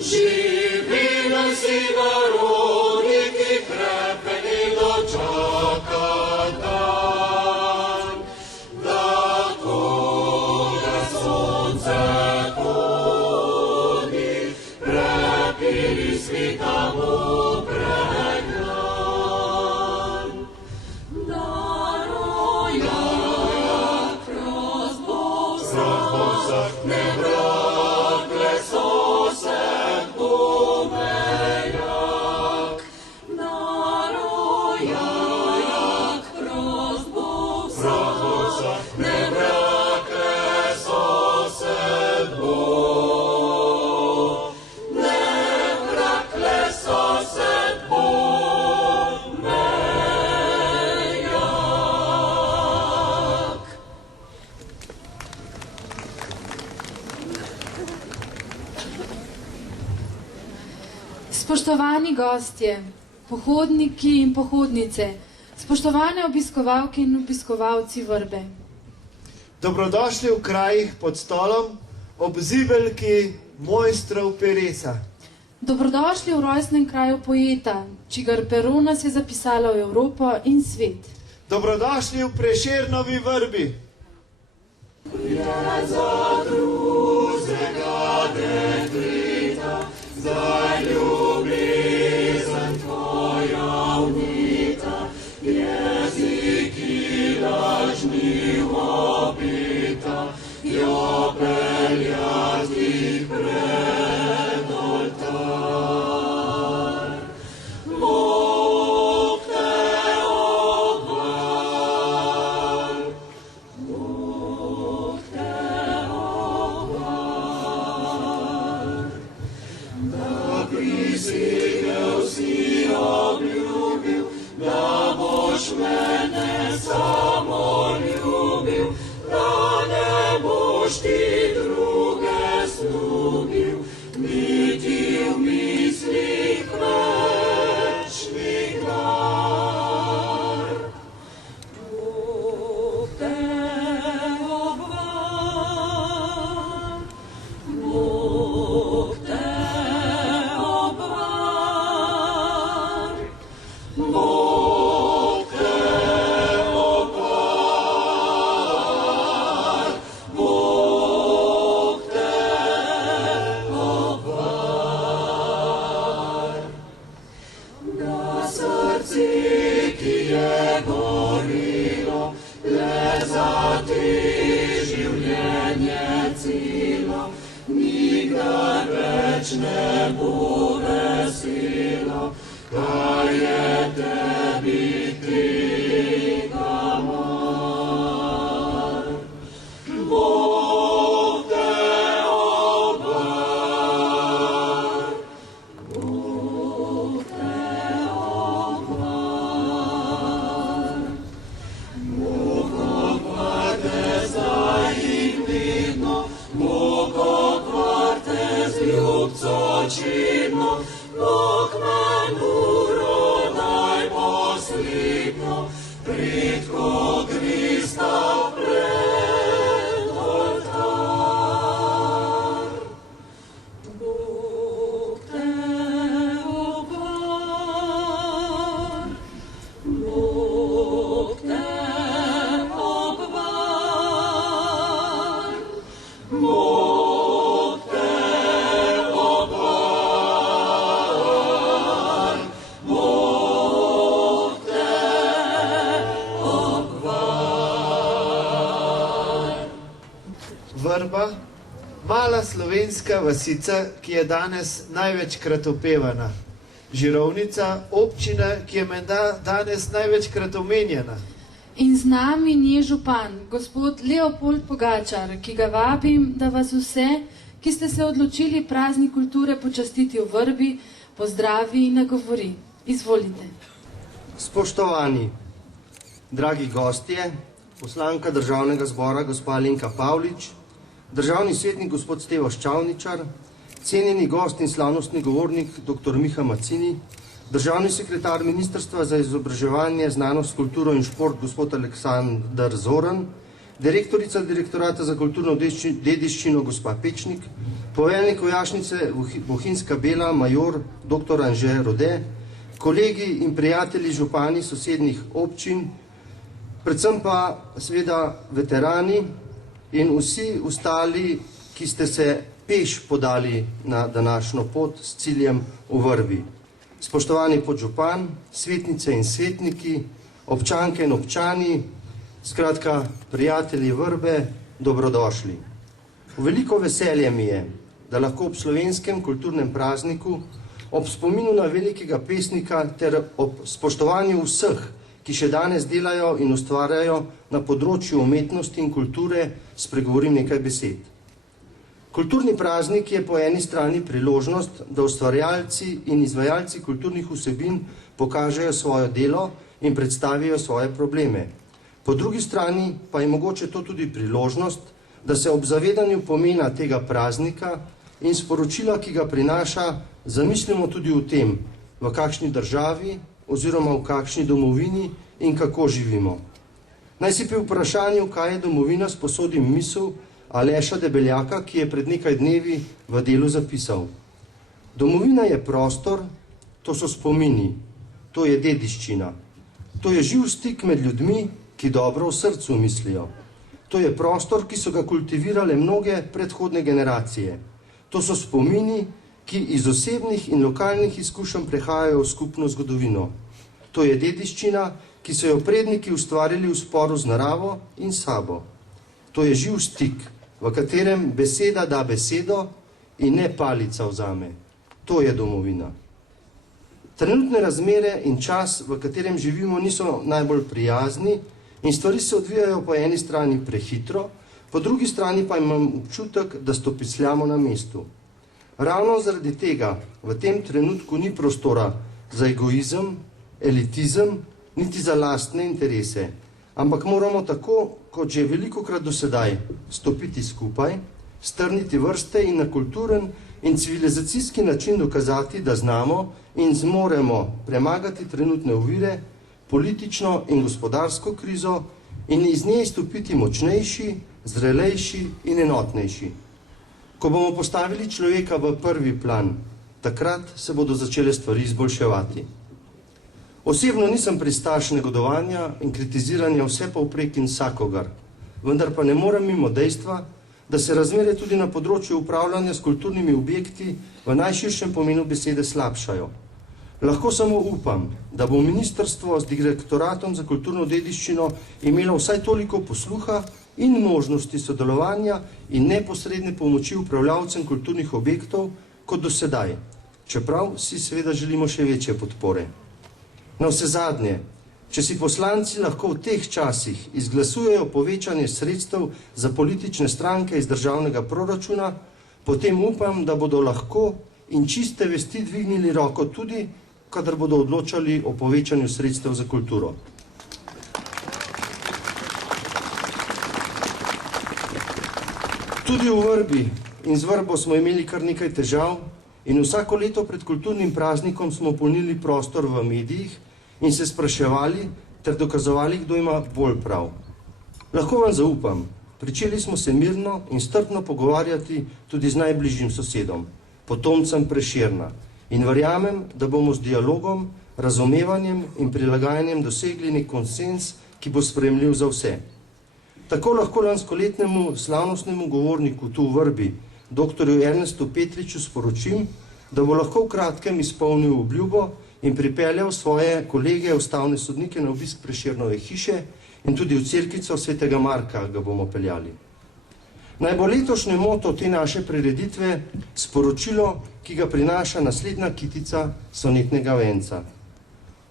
Živi nas i narodniki krepeni dočaka dan, da koga sonce kodi, prepili svitamo pregnan. Daroja kroz Bosa, ne vrakle sosed umejak. Daroja kroz Bosa, ne vrakle sosed ne vrakle sosed umejak. Spoštovani gostje, pohodniki in pohodnice, spoštovane obiskovalke in obiskovalci Vrbe. Dobrodošli v krajih pod stolom, ob zibelki mojstrov peresa. Dobrodošli v rojstnem kraju poeta, čigar pero nas je zapisala v Evropo in svet. Dobrodošli v Prešernovi Vrbi. Za drugega dekleta, za ljubezen tvoja vnita, jeziki lažni obita, jo peljati pred oltar. Bog te obvar, Bog te obvar, da prisegel si obljubil, da boš mene samo ljubil, da ne boš ti druge slubil, niti v mislih več nikdar. Bog te obvar, Bog te obvar, Bog te obvar, Bog te obvar. Da srce, ki je gorilo, le za te življenje celo, nikdar več ne bo veselo, kaj je tebi tega mar. Bog te obvar, Bog te obvar, Bog obvar te zdaj in vedno, Bog obvar te z ljubco čedno, Bog manuro daj poslipno, pritko Krista pred oltar. Bog te obvar, Bog te obvar, Bog te obvar, Bog te obvar. Vrba, mala slovenska vasica, ki je danes največkrat opevana. Žirovnica, občina, ki je menda danes največkrat omenjena. In z nami je župan, gospod Leopold Pogačar, ki ga vabim, da vas vse, ki ste se odločili praznik kulture počastiti v Vrbi, pozdravi in nagovori. Izvolite. Spoštovani, dragi gostje, poslanka Državnega zbora gospa Alenka Pavlič, državni svetnik gospod Stevo Ščavničar, cenjeni gost in slavnostni govornik dr. Miha Macini, državni sekretar Ministrstva za izobraževanje, znanost, kulturo in šport gospod Aleksandar Zoran, direktorica Direktorata za kulturno dediščino gospa Pečnik, poveljnik vojašnice Bohinjska Bela, major dr. Anže Rode, kolegi in prijatelji župani sosednjih občin, predvsem pa seveda veterani in vsi ostali, ki ste se peš podali na današnjo pot s ciljem v Vrbi. Spoštovani podžupan, svetnice in svetniki, občanke in občani, skratka, prijatelji Vrbe, dobrodošli. Veliko veselje mi je, da lahko ob slovenskem kulturnem prazniku, ob spominu na velikega pesnika ter ob spoštovanju vseh, ki še danes delajo in ustvarjajo na področju umetnosti in kulture, spregovorim nekaj besed. Kulturni praznik je po eni strani priložnost, da ustvarjalci in izvajalci kulturnih vsebin pokažejo svoje delo in predstavijo svoje probleme. Po drugi strani pa je mogoče to tudi priložnost, da se ob zavedanju pomena tega praznika in sporočila, ki ga prinaša, zamislimo tudi o tem, v kakšni državi oziroma v kakšni domovini in kako živimo. Naj si pri vprašanju, kaj je domovina, sposodim misel Aleša Debeljaka, ki je pred nekaj dnevi v Delu zapisal: domovina je prostor, to so spomini, to je dediščina, to je živ stik med ljudmi, ki dobro v srcu mislijo. To je prostor, ki so ga kultivirale mnoge predhodne generacije. To so spomini, ki iz osebnih in lokalnih izkušenj prehajajo v skupno zgodovino. To je dediščina, ki so jo predniki ustvarili v sporu z naravo in sabo. To je živ stik, v katerem beseda da besedo in ne palica vzame. To je domovina. Trenutne razmere in čas, v katerem živimo, niso najbolj prijazni in stvari se odvijajo po eni strani prehitro, po drugi strani pa imam občutek, da stopicljamo na mestu. Ravno zaradi tega v tem trenutku ni prostora za egoizem, elitizem, niti za lastne interese, ampak moramo tako, kot že velikokrat do sedaj, stopiti skupaj, strniti vrste in na kulturen in civilizacijski način dokazati, da znamo in zmoremo premagati trenutne ovire, politično in gospodarsko krizo in iz nje izstopiti močnejši, zrelejši in enotnejši. Ko bomo postavili človeka v prvi plan, takrat se bodo začele stvari izboljševati. Osebno nisem pristaš negodovanja in kritiziranja vse povprek in vsakogar, vendar pa ne morem mimo dejstva, da se razmere tudi na področju upravljanja s kulturnimi objekti v najširšem pomenu besede slabšajo. Lahko samo upam, da bo ministrstvo z Direktoratom za kulturno dediščino imelo vsaj toliko posluha in možnosti sodelovanja in neposredne pomoči upravljavcem kulturnih objektov kot do sedaj, čeprav si seveda želimo še večje podpore. Na vsezadnje, če si poslanci lahko v teh časih izglasujejo povečanje sredstev za politične stranke iz državnega proračuna, potem upam, da bodo lahko in čiste vesti dvignili roko tudi, kadar bodo odločali o povečanju sredstev za kulturo. Tudi v Vrbi in z Vrbo smo imeli kar nekaj težav in vsako leto pred kulturnim praznikom smo polnili prostor v medijih in se spraševali ter dokazovali, kdo ima bolj prav. Lahko vam zaupam, pričeli smo se mirno in strpno pogovarjati tudi z najbližjim sosedom, potomcem Prešerna, in verjamem, da bomo z dialogom, razumevanjem in prilagajanjem dosegli nek konsens, ki bo sprejemljiv za vse. Tako lahko lanskoletnemu slavnostnemu govorniku tu v Vrbi, dr. Ernestu Petriču, sporočim, da bo lahko v kratkem izpolnil obljubo in pripeljal svoje kolege, ustavne sodnike, na obisk Prešernove hiše in tudi v cerkvico svetega Marka ga bomo peljali. Naj bo letošnje moto te naše prireditve sporočilo, ki ga prinaša naslednja kitica sonetnega venca.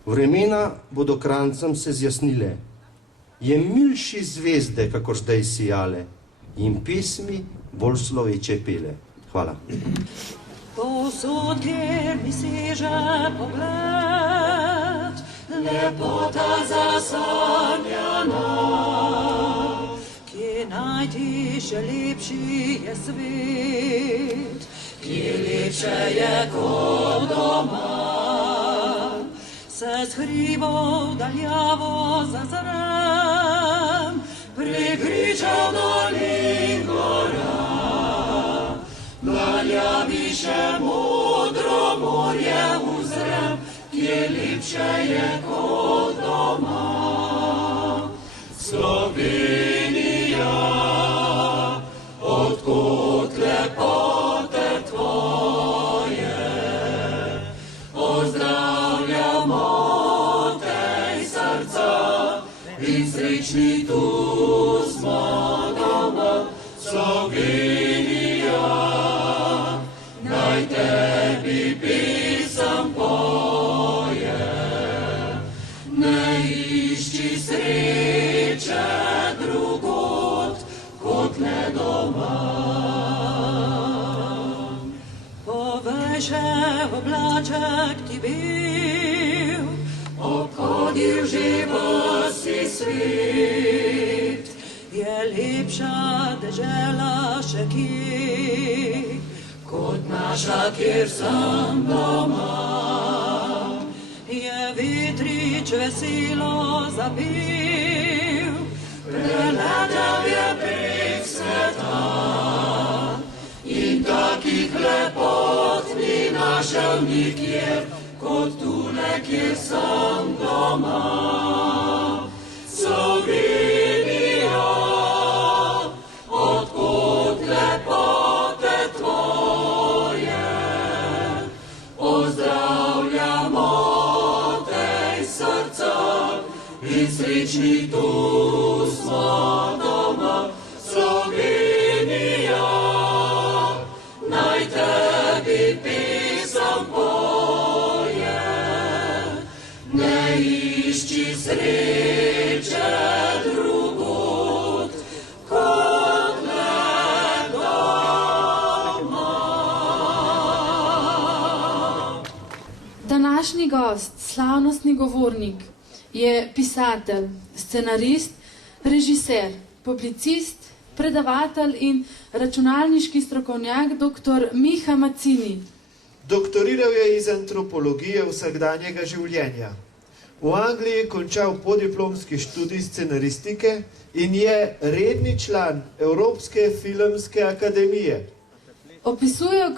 Vremena bodo krancem se zjasnile, je milši zvezde, kakor zdaj sijale, in pesmi bolj sloveče pele. Hvala. Povsod, kjer mi seže pogled, lepota zasanjana, kje najti še lepši je svet, kje lepše je kot doma. Se s hribov daljavo zazrem, pregriča gorje uzrem, kje lepše je kot doma. Slovenija, odkot lepote tvoje, pozdravljamo tej srca in srečni tu smo doma. Slovenija, naj tebi pisem poje, ne išči sreče drugod, kot le doma. Povejše oblaček ti bil, obhodil že vsi svet, je lepša dežela še kje, kot naša, kjer sem doma. Je vetrič veselo zapil, preletel je prek sveta, in takih lepot ni našel nikjer, kot tule, kjer sem doma. Slovenija, odkot lepote tvoje, pozdravljamo tej srca in srečni tu smo doma. Slovenija, naj tebi pisem poje, ne išči sreče drugod, kot le doma. Današnji gost, slavnostni govornik, je pisatelj, scenarist, režiser, publicist, predavatelj in računalniški strokovnjak dr. Miha Mazzini. Doktoriral je iz antropologije vsakdanjega življenja. V Angliji je končal podiplomski študij scenaristike in je redni član Evropske filmske akademije. Opisujejo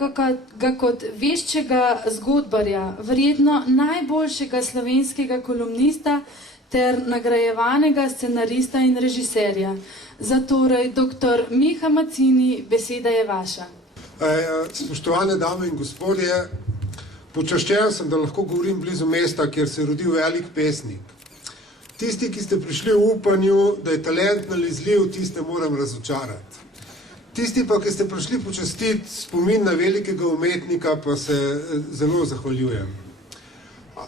ga kot veščega zgodbarja, verjetno najboljšega slovenskega kolumnista ter nagrajevanega scenarista in režiserja. Zatorej, dr. Miha Mazzini, beseda je vaša. Spoštovane dame in gospodje, počaščen sem, da lahko govorim blizu mesta, kjer se je rodil velik pesnik. Tisti, ki ste prišli v upanju, da je talent nalezljiv, tiste moram razočarati. Tisti pa, ki ste prišli počastiti spomin na velikega umetnika, pa se zelo zahvaljujem.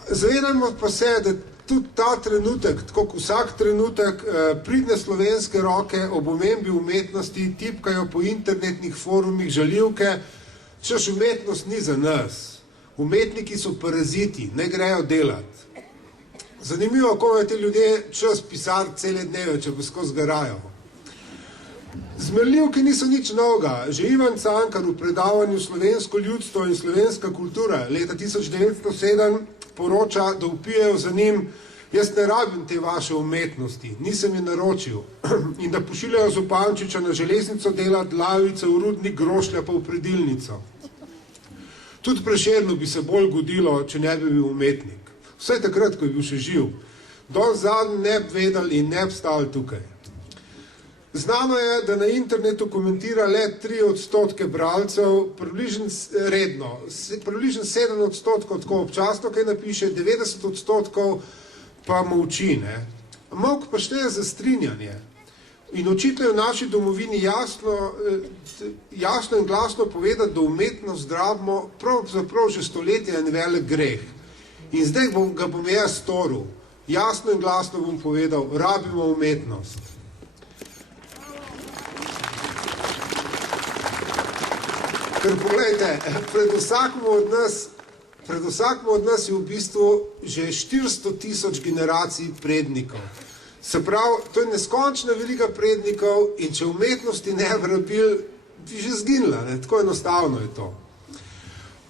Zavedajmo pa se, da tudi ta trenutek, tako kot vsak trenutek, pridne slovenske roke ob omembi umetnosti tipkajo po internetnih forumih žaljivke, češ umetnost ni za nas. Umetniki so paraziti, ne grejo delati. Zanimivo, kako je te ljudje čas pisati cele dneve, če pa skozi garajo. Zmerljivke niso nič novega. Že Ivan Cankar v predavanju Slovensko ljudstvo in slovenska kultura leta 1907 poroča, da vpijejo za njim: jaz ne rabim te vaše umetnosti, nisem je naročil. In da pošiljajo Zupančiča na železnico delati, Lavice v rudnik, Grošlja pa v predilnico. Tudi Prešernu bi se bolj godilo, če ne bi bil umetnik. Vsaj takrat, ko je bil še živ. Dol zadnji ne bi vedeli in ne bi stali tukaj. Znano je, da na internetu komentira le 3% bralcev, redno, približno 7% tako občasno, kaj napiše, 90% pa molči. Molk pa šteje za strinjanje. In očitno je v naši domovini jasno in glasno povedati, da umetnost zdravimo pravzaprav že stoletja en velik greh. In zdaj ga bom jaz storil. Jasno in glasno bom povedal, rabimo umetnost. Ker pogledajte, pred vsakom od nas je v bistvu že 400.000 generacij prednikov. Se pravi, to je neskončna velika prednikov in če umetnosti ne bi rabili, bi že zginila, tako enostavno je to.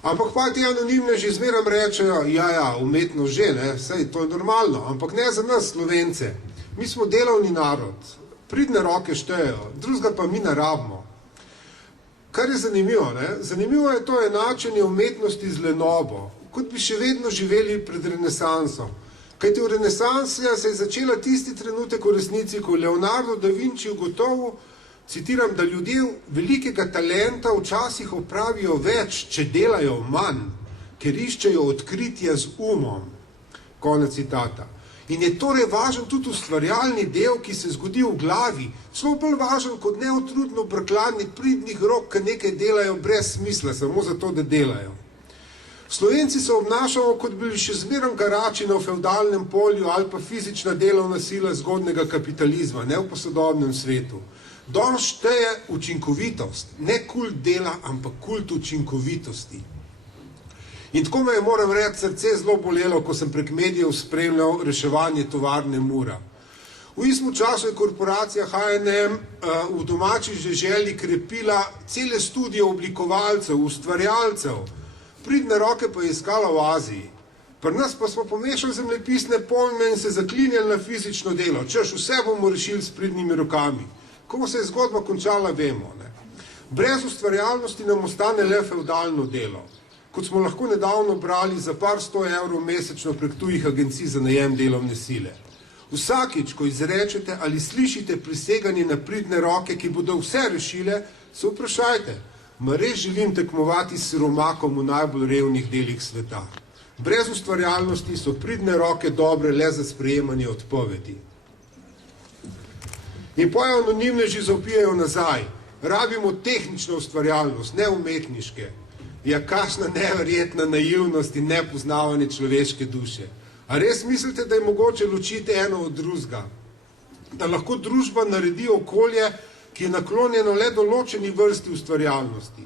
Ampak pa ti anonimne že zmeram rečejo, ja, umetnost že, saj to je normalno, ampak ne za nas Slovence. Mi smo delovni narod, pridne roke štejejo, drugega pa mi ne rabimo. Kar je zanimivo, zanimivo je to enačenje umetnosti z lenobo. kot bi še vedno živeli pred renesanso. Kajti v renesansi se je začela tisti trenutek v resnici, ko Leonardo da Vinci ugotovil, citiram, da ljudje velikega talenta včasih opravijo več, če delajo manj, ker iščejo odkritja z umom. Konec citata. In je torej važen tudi ustvarjalni del, ki se zgodi v glavi, celo bolj važen kot neutrudno brklanje pridnih rok, ki nekaj delajo brez smisla, samo zato, da delajo. Slovenci se obnašamo, kot bili še zmeraj garači na fevdalnem polju ali pa fizična delovna sila zgodnega kapitalizma, ne v posodobnem svetu. Danes šteje učinkovitost, ne kult dela, ampak kult učinkovitosti. In tako me je, moram reči, srce zelo bolelo, ko sem prek medijev spremljal reševanje tovarne Mura. V istem času je korporacija H&M v domači deželi krepila cele studije oblikovalcev, ustvarjalcev, pridne roke pa je iskala v Aziji. Pri nas pa smo pomešali zemljepisne pojme in se zaklinjali na fizično delo, češ vse bomo rešili s pridnimi rokami. Ko se je zgodba končala, vemo. Ne? Brez ustvarjalnosti nam ostane le fevdalno delo, kot smo lahko nedavno brali za par 100 evrov mesečno prek tujih agencij za najem delovne sile. Vsakič, ko izrečete ali slišite priseganje na pridne roke, ki bodo vse rešile, se vprašajte, ma res želim tekmovati s siromakom v najbolj revnih delih sveta. Brez ustvarjalnosti so pridne roke dobre le za sprejemanje odpovedi. In poje anonimneži zavpijajo nazaj. Rabimo tehnično ustvarjalnost, ne umetniške. Ja, kakšna neverjetna naivnost in nepoznavanje človeške duše. A res mislite, da je mogoče ločiti eno od drugega? Da lahko družba naredi okolje, ki je naklonjeno le določeni vrsti ustvarjalnosti.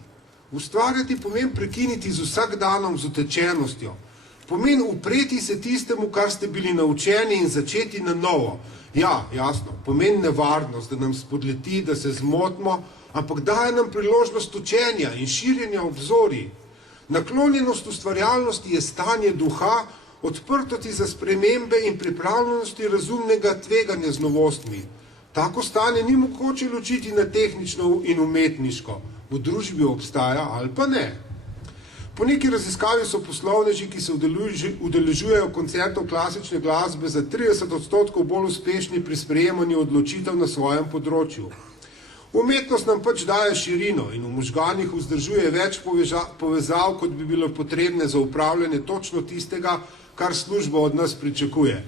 Ustvarjati pomeni prekiniti z vsakdanom, z utečenostjo. Pomeni upreti se tistemu, kar ste bili naučeni in začeti na novo. Ja, jasno, pomeni nevarnost, da nam spodleti, da se zmotimo, ampak daje nam priložnost učenja in širjenja obzorij. Naklonjenost ustvarjalnosti je stanje duha, odprtosti za spremembe in pripravljenosti razumnega tveganja z novostmi. Tako stanje ni mogoče ločiti na tehnično in umetniško. V družbi obstaja ali pa ne. Po neki raziskavi so poslovneži, ki se udeležujejo koncertov klasične glasbe, za 30% bolj uspešni pri sprejemanju odločitev na svojem področju. Umetnost nam pač daje širino in v možganih vzdržuje več povezav, kot bi bilo potrebne za upravljanje točno tistega, kar služba od nas pričakuje.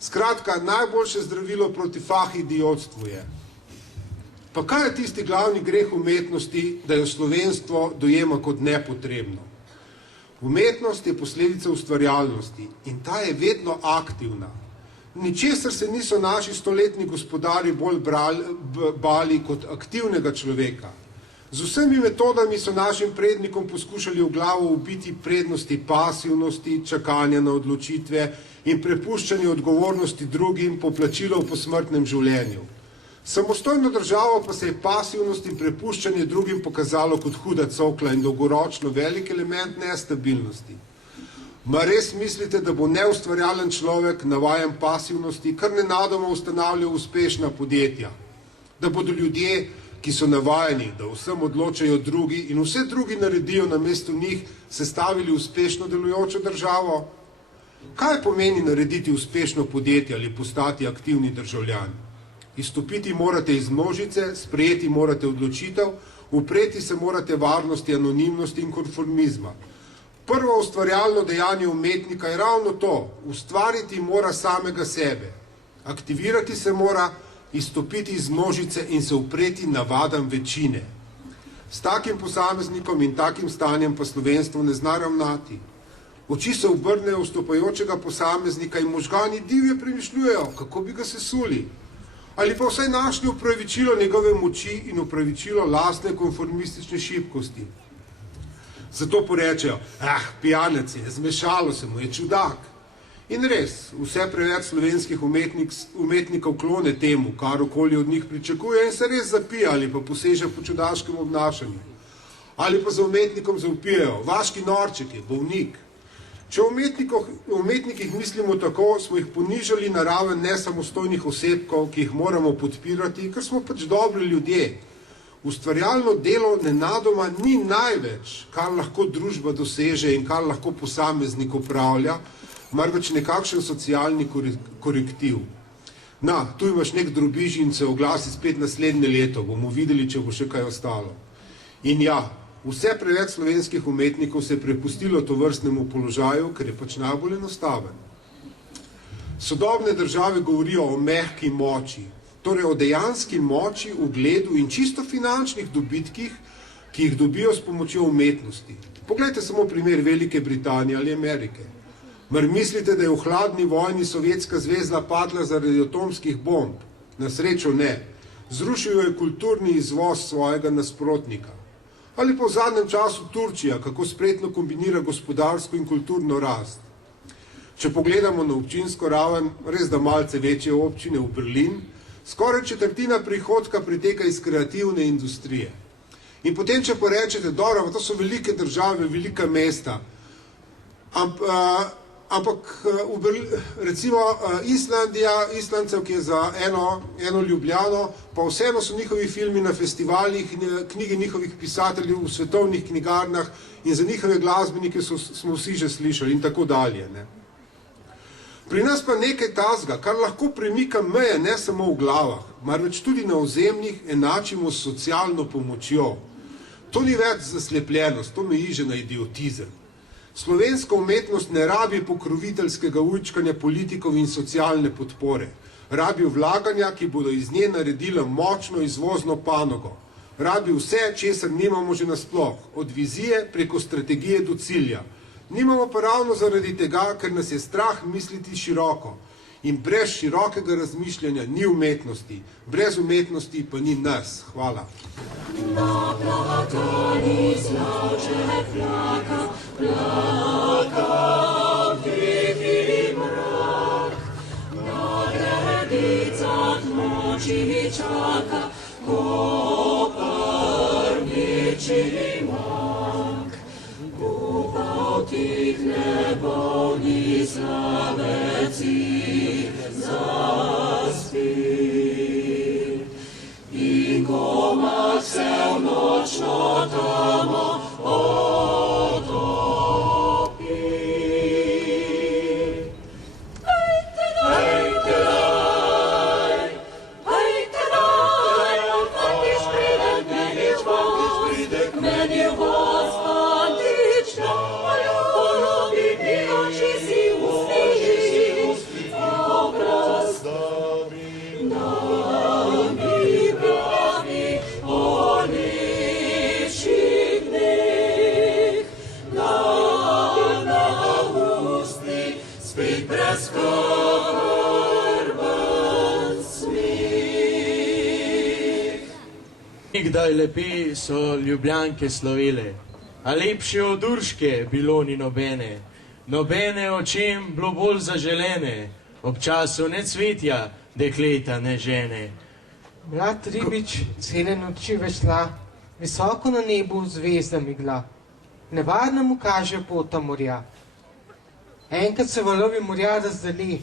Skratka, najboljše zdravilo proti fahidiotstvu je. Pa kaj je tisti glavni greh umetnosti, da jo slovenstvo dojema kot nepotrebno? Umetnost je posledica ustvarjalnosti in ta je vedno aktivna. Ničesar se niso naši stoletni gospodari bolj bali kot aktivnega človeka. Z vsemi metodami so našim prednikom poskušali v glavo ubiti prednosti pasivnosti, čakanja na odločitve in prepuščanje odgovornosti drugim po plačilu v posmrtnem življenju. Samostojno državo pa se je pasivnost in prepuščanje drugim pokazalo kot huda cokla in dolgoročno velik element nestabilnosti. Ma res mislite, da bo neustvarjalen človek navajen pasivnosti, kar nenadoma ustanavlja uspešna podjetja? Da bodo ljudje, ki so navajeni, da vsem odločajo drugi in vse drugi naredijo namesto njih, sestavili uspešno delujočo državo? Kaj pomeni narediti uspešno podjetje ali postati aktivni državljan? Izstopiti morate iz množice, sprejeti morate odločitev, upreti se morate varnosti, anonimnosti in konformizma. Prvo ustvarjalno dejanje umetnika je ravno to, ustvariti mora samega sebe. Aktivirati se mora, izstopiti iz množice in se upreti navadam večine. S takim posameznikom in takim stanjem pa slovenstvo ne zna ravnati. Oči se obrnejo vstopajočega posameznika in možgani divje premišljujejo, kako bi ga sesuli. Ali pa vsaj našli upravičilo njegove moči in upravičilo lastne konformistične šibkosti. Zato porečejo, pijanec je, zmešalo se mu, je čudak. In res, vse preveč slovenskih umetnikov klone temu, kar okolje od njih pričakuje in se res zapija ali pa poseže po čudaškem obnašanju. Ali pa za umetnikom zavpijajo, vaški norček je, bolnik. Če o umetnikih mislimo tako, smo jih ponižali na raven nesamostojnih osebkov, ki jih moramo podpirati, ker smo pač dobri ljudje. ustvarjalno delo nenadoma ni največ, kar lahko družba doseže in kar lahko posameznik upravlja, marveč nekakšen socialni korektiv. Tu imaš nek drobiž in se oglasi spet naslednje leto, bomo videli, če bo še kaj ostalo. In ja, vse preveč slovenskih umetnikov se je prepustilo tovrstnemu položaju, ker je pač najbolj enostaven. Sodobne države govorijo o mehki moči, torej o dejanski moči, ugledu in čisto finančnih dobitkih, ki jih dobijo s pomočjo umetnosti. Poglejte samo primer Velike Britanije ali Amerike. Mar mislite, da je v hladni vojni Sovjetska zveza padla zaradi atomskih bomb? Na srečo ne. Zrušil je kulturni izvoz svojega nasprotnika. Ali pa v zadnjem času Turčija, kako spretno kombinira gospodarsko in kulturno rast. Če pogledamo na občinsko raven, res da malce večje občine v Berlin, skoraj četrtina prihodka priteka iz kreativne industrije. In potem, če porečete, dobro, to so velike države, velika mesta, ampak recimo Islandcev, ki je za eno Ljubljano, pa vseeno so njihovi filmi na festivalih, knjige njihovih pisateljev v svetovnih knjigarnah in za njihove glasbenike smo vsi že slišali in tako dalje. Pri nas pa nekaj tazga, kar lahko premika meje ne samo v glavah, marveč tudi na ozemljih enačimo s socialno pomočjo. To ni več zaslepljenost, to meji že na idiotizem. Slovenska umetnost ne rabi pokroviteljskega ujčkanja politikov in socialne podpore. Rabi vlaganja, ki bodo iz nje naredila močno izvozno panogo. Rabi vse, česar nimamo že nasploh, od vizije preko strategije do cilja. Nimamo pa ravno zaradi tega, ker nas je strah misliti široko. In brez širokega razmišljanja ni umetnosti, brez umetnosti pa ni nas. Hvala. Na platani zloček plaka vidi mrak, na gredicah noči čaka, ko prviči mak. Upal tih nebovni slaveci zaspi. In komah se v nočno tamo otopi. Hejte daj, fantič pride, meni voz fantična, polobi mi oči si usniži, obraz Nikdaj lepe so Ljubljanke slovele, a lepše od Urške bilo ni nobene. Nobene očem bilo bolj zaželene, ob času ne cvetja, dekleta ne žene. Mlad ribič cele noči vesla, visoko na nebu zvezda migla. Nevarno mu kaže pota morja. Enkrat se valovi morja razdeli,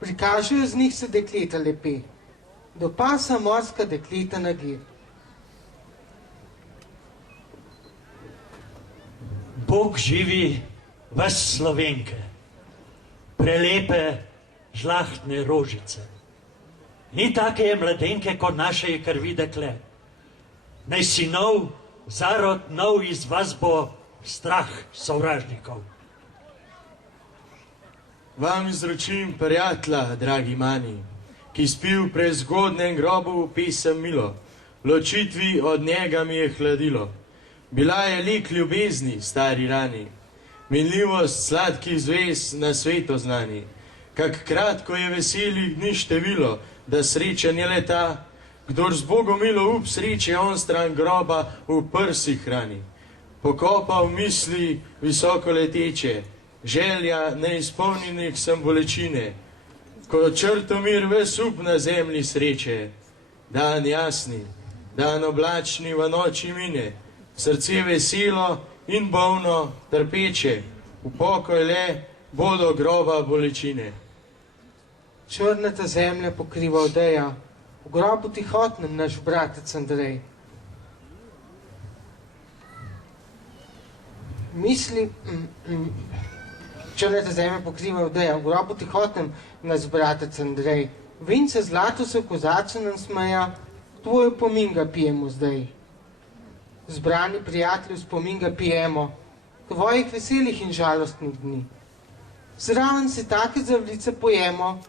prikažejo z njih se dekleta lepe, do pasa morska dekleta nagi. Bog živi vas Slovenke, prelepe žlahtne rožice. Ni take mladenke kot naše krvi dekle. Naj sinov, zarod nov iz vas bo strah sovražnikov. Vam izročim prijatla, dragi mani, ki spi v prezgodnem grobu pesem milo. Ločitvi od njega mi je hladilo. Bila je lik ljubezni, stari rani, minljivost sladkih zvez na svetu znani. Kak kratko je veselih dni število, da srečen je leta, kdor z bogomilo up sreče on stran groba v prsi hrani. Pokopa v misli visoko leteče, želja neizpolnjenih sem bolečine, ko črtomir ves up na zemlji sreče. Dan jasni, dan oblačni v noči mine, srce veselo in bolno trpeče, v pokoj le bodo groba bolečine. Črnata zemlja pokriva odeja, v grobu tihotnem naš bratec Andrej. Mislim, črnata zemlja pokriva odeja, v grobu tihotnem nas bratec Andrej. Vince zlato se v kozarcu nam smeja, tvojo pomin ga pijemo zdaj. Zbrani prijatelji v spomin ga pijemo, tvojih veselih in žalostnih dni. Zraven si take zavlice pojemo,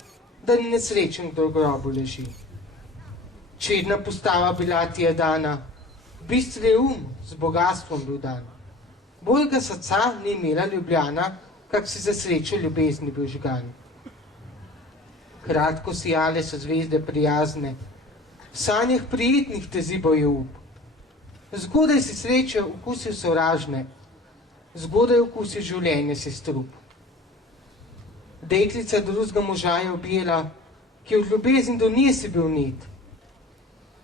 da ni nesrečen, kdo v grobu leži. Čedna postava bila ti je dana, bistri je z bogatstvom bil dan. Boljega srca ni imela Ljubljana, kak si za srečo ljubezni bil žgan. Kratko sijale so zvezde prijazne, v sanjah prijetnih te zibajo up. Zgodaj si sreče okusil sovražne, zgodaj okusil življenje si strup. Deklica drugega moža je objela, ki od ljubezni do nje si bil net.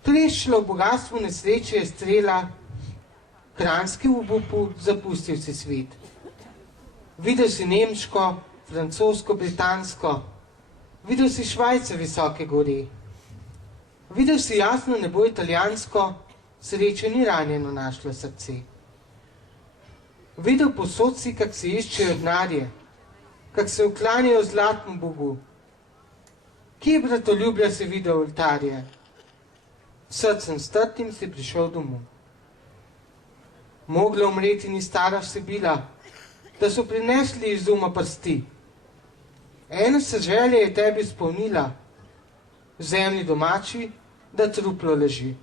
Treščila v bogatstvu nesreče je strela, kranjski v obupu zapustil si svet. Videl si nemško, francosko, britansko, videl si Švajce visoke gore. Videl si jasno nebo italijansko, sreče ni ranjeno našlo srce. Videl posod si, kak se iščejo denarje, kak se uklanjajo zlatmu Bogu. Kje bratoljublja si videl oltarje? Srcem strtim si prišel domov. Mogla umreti ni stara vsebila, da so prinesli iz uma prsti. Ena se želja je tebi spolnila, v zemlji domači, da truplo leži.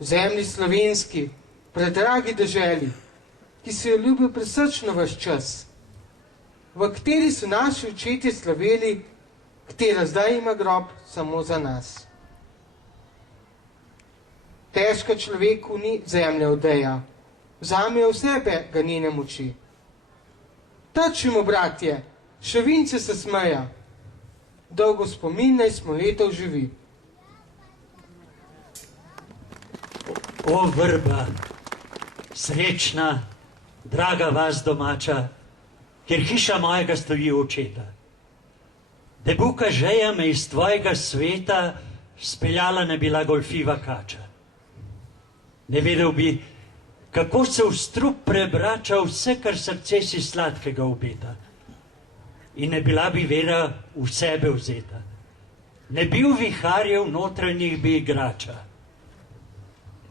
V zemlji slovenski, predragi deželi, ki si jo ljubil presrčno vaš čas, v kateri so naši očetje slaveli, katera zdaj ima grob samo za nas. Težka človeku ni zemlja odeja, vzamejo v sebe ga njene moči. Trčimo, bratje, še vince se smeja, dolgo spomin naj smo letov živi. O vrba, srečna, draga vas domača, kjer hiša mojega stoji očeta. Debuka žeja me iz tvojega sveta speljala ne bila golfiva kača. Ne vedel bi, kako se v strup prebrača vse, kar srce si sladkega obeta. In ne bila bi vera v sebe vzeta. Ne bi v viharjev notranjih bi igrača.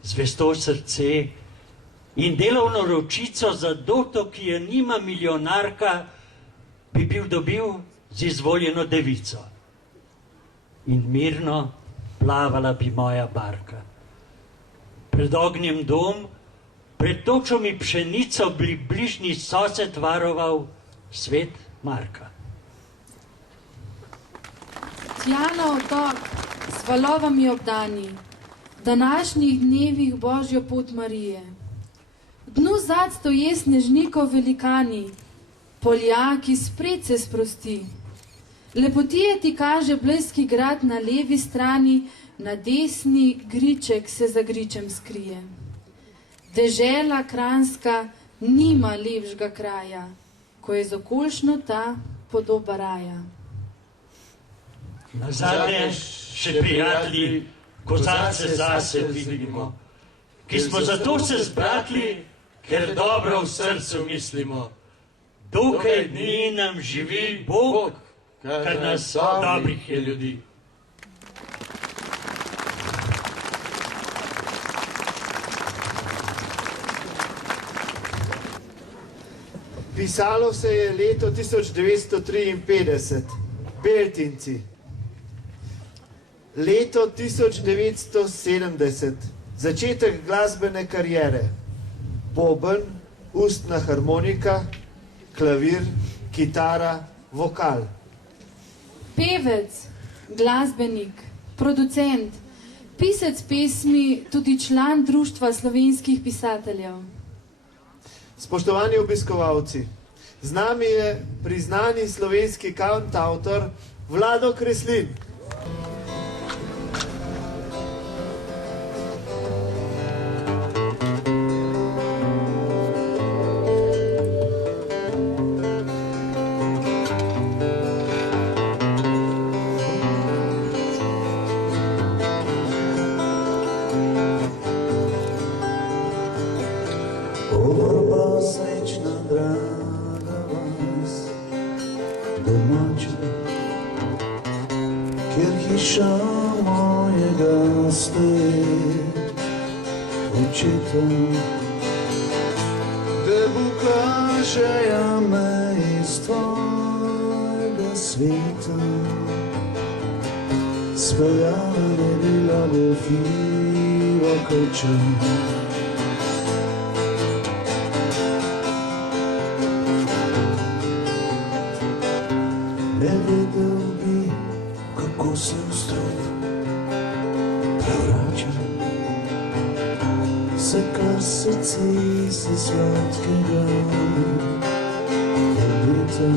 Zvesto srce in delovno ročico za doto, ki je nima milijonarka, bi bil dobil z izvoljeno devico. In mirno plavala bi moja barka. Pred ognjem dom, pred točo mi pšenico bližnji sosed varoval svet Marka. Tjana otok s valovami obdani, današnjih dnevih Božjo pot Marije. Dnu zad stoje snežnikov velikani, poljaki spred se sprosti. Lepotije ti kaže bleski grad na levi strani, na desni griček se za gričem skrije. Dežela kranjska nima lepšega kraja, ko je zokoljšno ta podoba raja. Nazadnje še prijatelji, kozarce zase vidimo, ki smo zato se zbratli, ker dobro v srcu mislimo. Dokaj dni nam živi Bog, kar nas dobrih je ljudi. Pisalo se je leto 1953, Beltinci. Leto 1970, začetek glasbene kariere. Boben, ustna harmonika, klavir, kitara, vokal. Pevec, glasbenik, producent, pisec pesmi, tudi član Društva slovenskih pisateljev. Spoštovani obiskovalci, z nami je priznani slovenski kantavtor Vlado Kreslin. Over kjer hiša mojega stoji očeta, da pokaže me iz tvojega sveta. Speljana je bila golfiva krča, ne vedel bi, kako se vstrop prevrača. Vse, kar srce si sladkega obeta.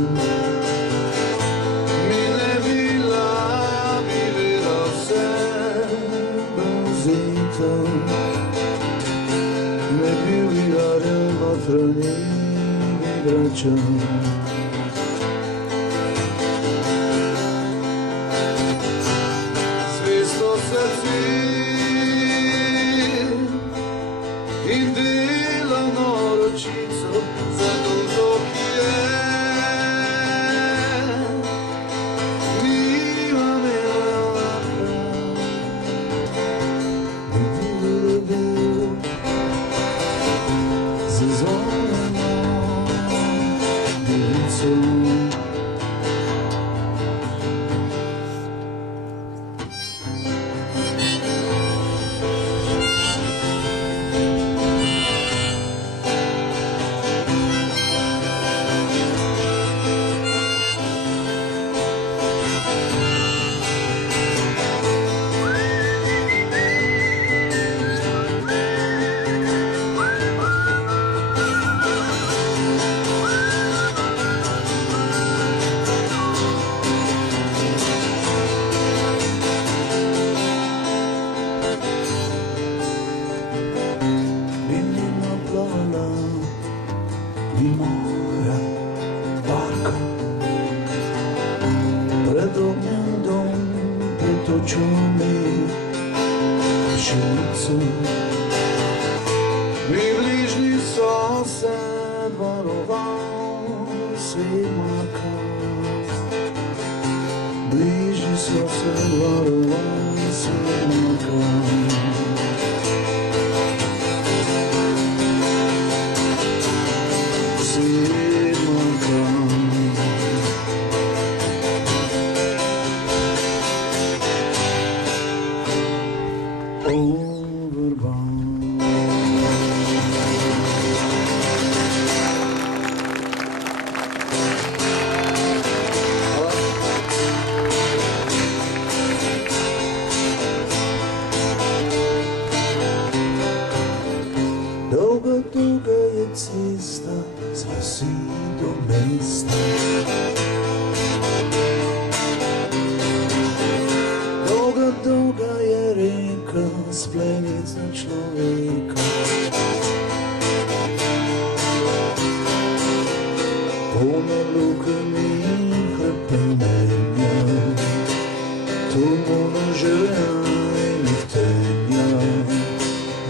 Mi ne bila, bi vedel vse vzeta. Ne bil bi garel notranjih igrača. Zvesto srce in delano ročico za dolgo, ki je mila mela ne bi ljubil za zvonimo devico. Pred ognjem dom, pretočil mi pšenico. Mi bližnji so se dvaroval svet Marka. Bližnji so se dvaroval svet Marka. Svet Marka. Dolga, dolga je cesta z vasi do mesta. Dolga, dolga je reka, splenica človeka. Polna lukenih hrepenenja, tulmono želja in tenja.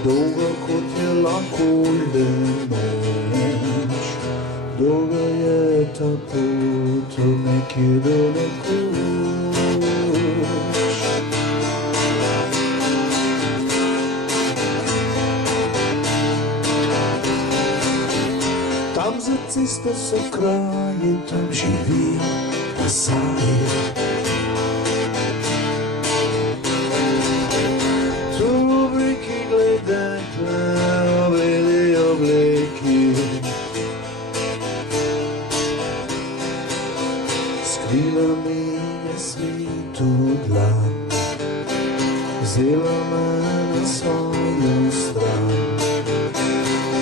Dolga kot je lahko noč, dolga je ta pot od nekje do nekoč. Tam za cesto so kraji, tam živijo pasaji. Skrila mi je svetu dlan, vzela me na svojo stran.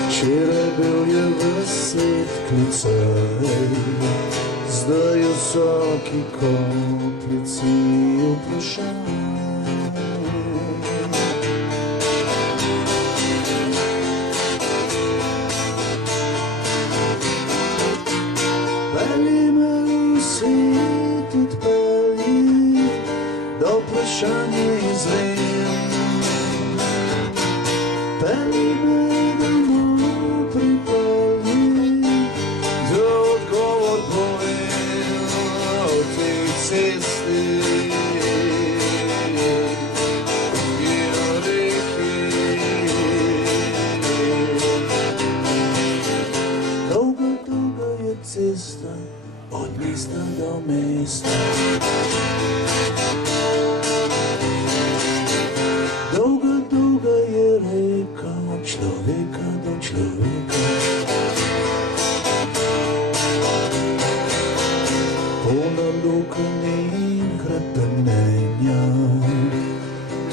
Včeraj bil je vesed klicej, zdaj v vsaki koplici vprašanj. Svet odpelji, do vprašanja izvem. Pelji me domov pripelji, da odgovor povem o tej cesti.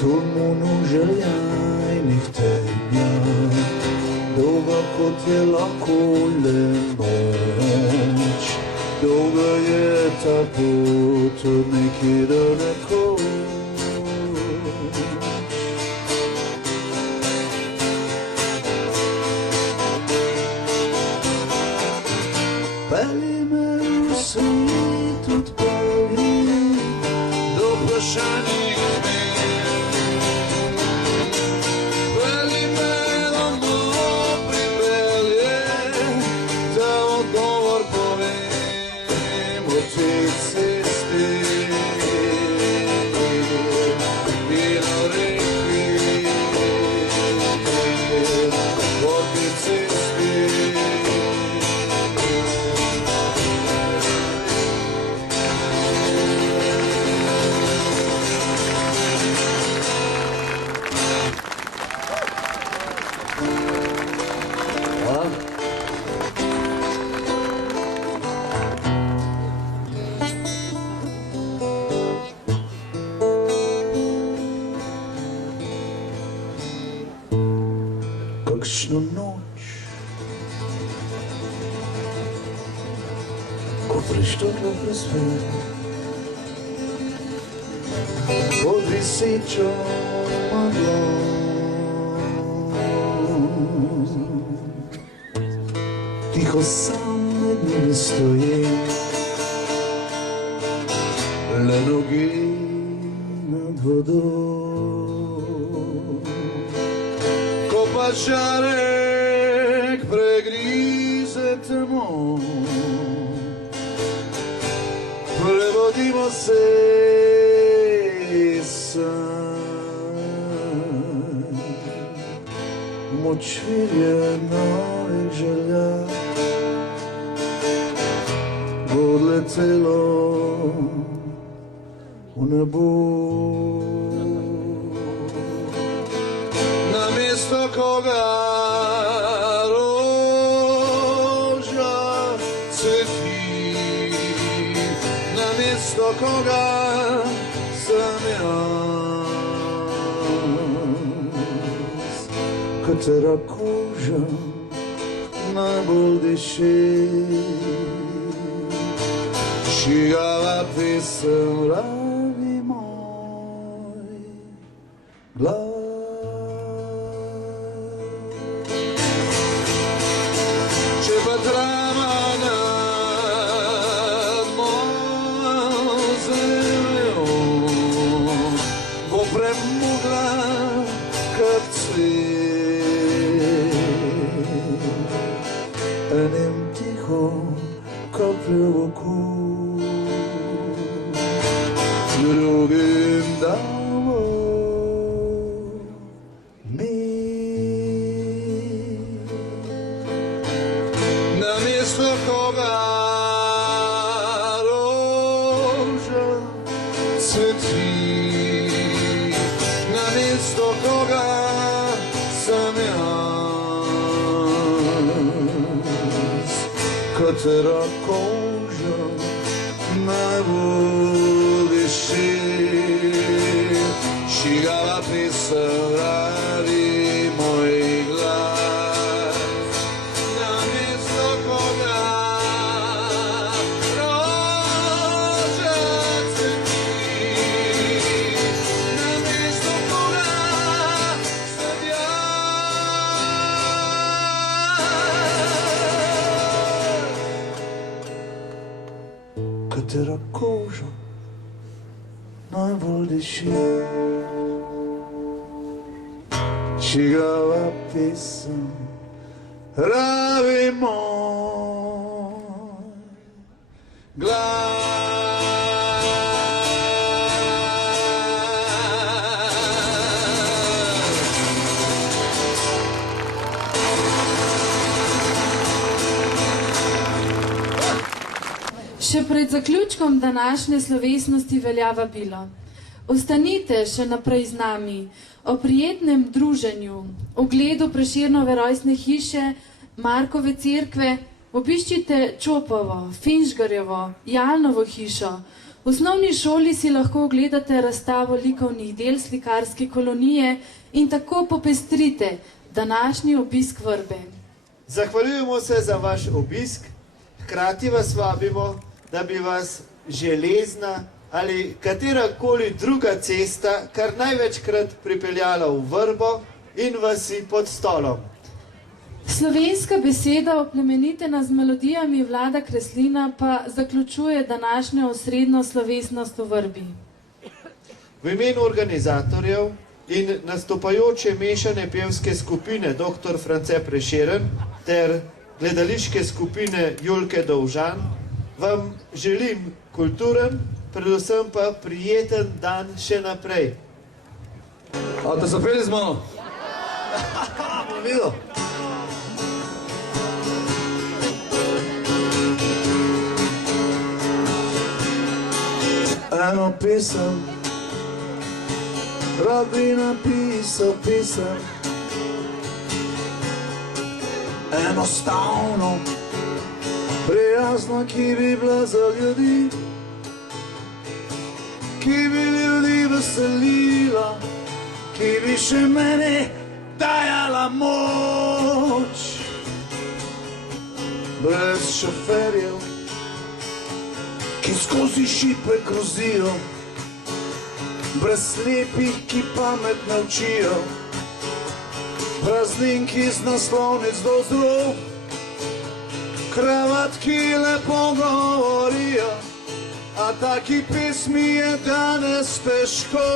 tolmunu željajnih tegnja, dolga kot je lahko le noč, dolga je ta pot od nekje do nekoč. Pelji me v svet odpelji do vprašanih zmer. Pelji me domov pripelje, da odgovor povem o tej cesti in o reki po tej cesti. Kakšno noč, ko preštorla razver, pod visečo maglo, tiho sam med njimi stojim, le noge nad vodo. Pa žarek pregrize temo, prebodimo se san, močvirje novih želja bo odletelo v nebo. Namesto koga roža cveti, namesto koga sem jaz, katera koža najbolj diši, čigava pesem rabi moj glas. Enim tiho kaplje v oku, drugim damo mir. Namesto koga roža cveti, namesto koga sem jaz, katera koža najbolj diši, čigava pesem radi moj glas. Namesto koga roža cveti, namesto koga sem jaz, katera koža najbolj diši, čigava pesem rabi moj glas. Še pred zaključkom današnje slovesnosti velja vabilo. Ostanite še naprej z nami o prijetnem druženju, ogledu Prešernove rojstne hiše, Markove cerkve, obiščite Čopovo, Finžgarjevo, Jalnovo hišo, V osnovni šoli si lahko ogledate razstavo likovnih del slikarske kolonije in tako popestrite današnji obisk vrbe. Zahvaljujemo se za vaš obisk, hkrati vas vabimo, da bi vas železna ali katerakoli druga cesta kar največkrat pripeljala v vrbo in vasi pod stolom. Slovenska beseda oplemenitena z melodijami Vlada Kreslina pa zaključuje današnjo osrednjo slovesnost v vrbi. V imenu organizatorjev in nastopajoče mešane pevske skupine Dr. France Prešeren ter gledališke skupine Julke Dovžan vam želim kulturen, predvsem pa prijeten dan še naprej. A te zapeli z mano? Bom videl. Eno pesem, rad bi napisal pesem, enostavno, prijazno, ki bi bila za ljudi, ki bi ljudi veselila, ki bi še meni dajala moč. Brez šoferjev, ki skozi šipe krozijo, brez slepih, ki pamet naučijo, prazninki z naslovnic do zdrov, kravat, ki lepo govorijo, a taki pesmi je danes težko.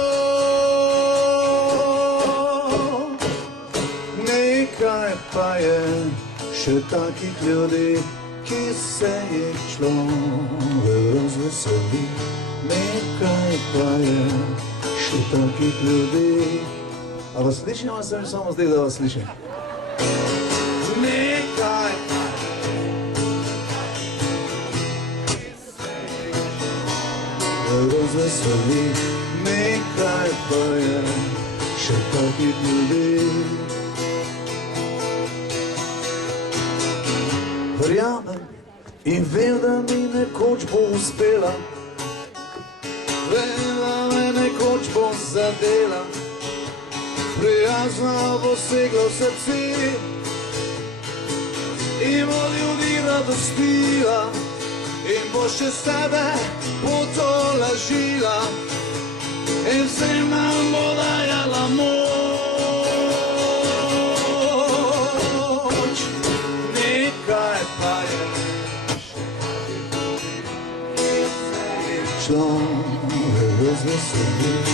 Nekaj pa je še takih ljudi, ki se jih človek razveseli. Nekaj pa je še takih ljudi. A vas slišim, ali se mi samo zdi, da vas slišim? Nekaj pa je razveseli. Nekaj pa je še takih ljudi. Verjamem in vem, da mi nekoč bo uspela, vem, da me nekoč bo zadela, prijazna bo segla v srce in bo ljudi radostila in bo še sebe potolažila in vsem nam bo dajala moč. Nekaj pa je človek razveseli.